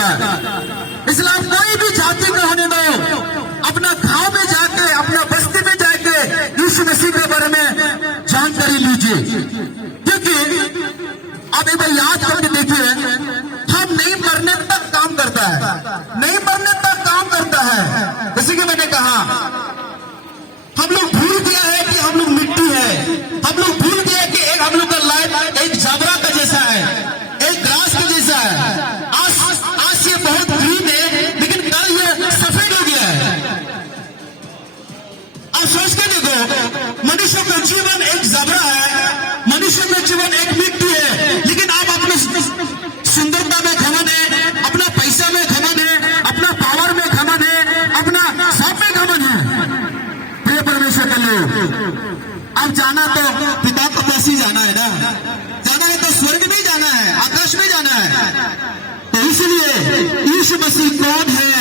रहता है। इस्लाम कोई भी जाति में होने दो, अपना गांव में जाके, अपना बस्ती में जाके यीशु मसीह के बारे में जानकारी लीजिए। क्योंकि अब एक बार याद करके देखिए, हम नहीं मरने तक काम करता है, नहीं मरने तक काम करता है। जैसे कि मैंने कहा, हम लोग भूल गया है कि हम लोग मिट्टी है, हम लोग भूल गया कि एक हम लोग का लाइफ एक जबरा का जैसा है, एक ग्रास का जैसा है। आज ये बहुत ग्रीन है, लेकिन कल ये सफेद हो गया है। आप सोच के देखो, मनुष्य का जीवन एक जबरा है, मनुष्य का जीवन एक मिट्टी है, लेकिन आप अपने सुंदरता में घमंड है, अपना पैसा में घमंड है, अपना पावर में घमंड है, अपना सब में घमंड है। प्रिय परमेश्वर के लोग, अब जाना तो पिता को पास ही जाना है ना, जाना है तो स्वर्ग में जाना है, आकाश में जाना है। तो इसलिए यीशु मसीह कौन है,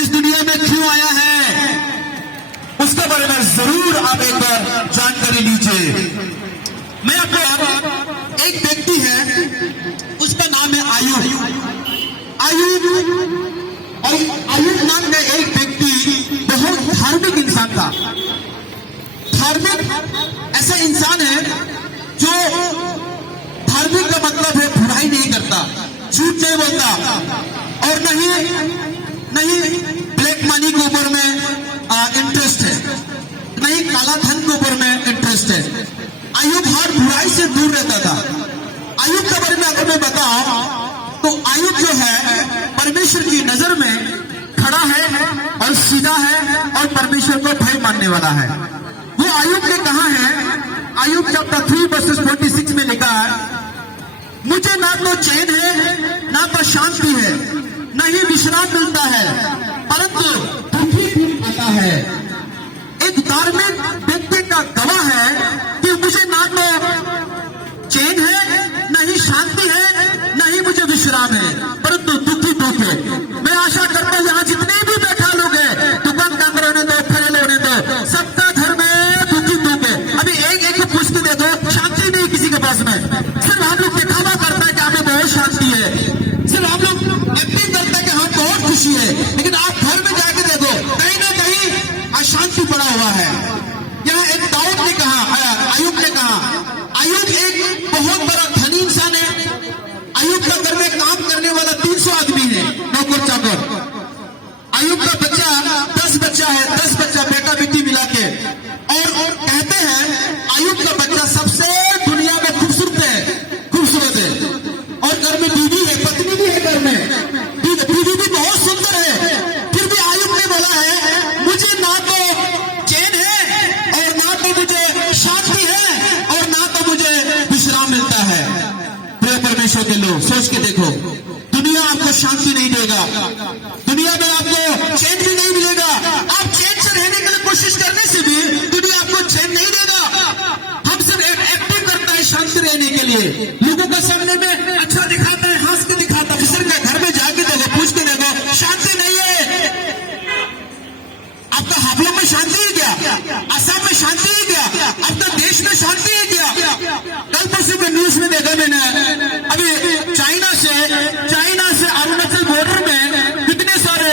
इस दुनिया में क्यों आया है, उसके बारे में जरूर आप एक बार जानकारी लीजिए। मैं आपको, एक व्यक्ति है, उसका नाम है आयुब। आयुब नाम का एक व्यक्ति बहुत धार्मिक इंसान था। धार्मिक ऐसा इंसान है जो, धार्मिक का मतलब है बुराई नहीं करता, झूठ नहीं बोलता, और नहीं ब्लैक मनी के ऊपर में इंटरेस्ट है, नहीं काला धन के ऊपर में इंटरेस्ट है। आयुब हर बुराई से दूर रहता था। आयुब के बारे में अगर मैं बताऊं तो आयुब जो है परमेश्वर की नजर में खड़ा है और सीधा है और परमेश्वर को भय मानने वाला है। वो आयुब ने कहा है, आयुब चैप्टर 3:46 में लिखा है, मुझे ना तो चैन है ना तो शांति है, न ही विश्राम मिलता है, परंतु दुखी दिन आता है। एक धार्मिक व्यक्ति का गवाह है कि मुझे ना तो चैन है, न ही शांति है, न ही मुझे विश्राम है, परंतु दुखी दुख है। मैं आशा करता हूं यहाँ जितने भी बैठा लोग हैं, दुकान का अंदर होने दो, फैले होने दो, सबका घर में दुखी दुख है। अभी एक को पूछ के दे दो, शांति नहीं किसी के पास में, सिर्फ हम लोग दिखावा करता है कि हमें बहुत शांति है, सिर्फ हम लोग एक्टिंग करता है कि हम बहुत खुशी है, लेकिन आप घर में जाके देखो, कहीं ना कहीं अशांति पड़ा हुआ है। यहाँ एक दाऊद ने कहा, आयुब ने कहा, आयुब एक बहुत बड़ा धनी इंसान है। आयुब का घर में काम करने वाला 300 आदमी है, नौकर चाकर। आयुब का बच्चा 10 बच्चा है, 10 बच्चा बेटा बेटी मिला के, और कहते हैं आयुब का बच्चा सबसे दुनिया में खूबसूरत है, और घर में बीवी है, पत्नी भी है, घर में बीवी भी बहुत सुंदर है। फिर भी आयुब ने बोला है, मुझे ना तो चैन है और ना तो मुझे शांति है और ना तो मुझे विश्राम मिलता है। प्रिय परमेश्वर के लोग, सोच के देखो, दुनिया आपको शांति नहीं देगा, दुनिया में आपको चैन भी नहीं मिलेगा। आप चैन से रहने के लिए कोशिश करने से भी दुनिया आपको चैन नहीं देगा। हम सिर्फ एक्टिंग करता है शांति रहने के लिए, लोगों के सामने में अच्छा दिखाता है, हंस के दिखाता है, किसी के घर में जाके देखो, पूछ के देखो, शांति नहीं है। आपका हावड़ा में शांति है क्या? असम में शांति है क्या? आपका देश में शांति है क्या? कल परसों के न्यूज में देखा मैंने, अभी चाइना से अरुणाचल बॉर्डर में कितने सारे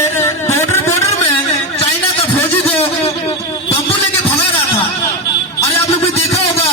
बॉर्डर में चाइना का फौजी को बम्बू लेके भगा रहा था। अरे आप लोग भी देखा होगा,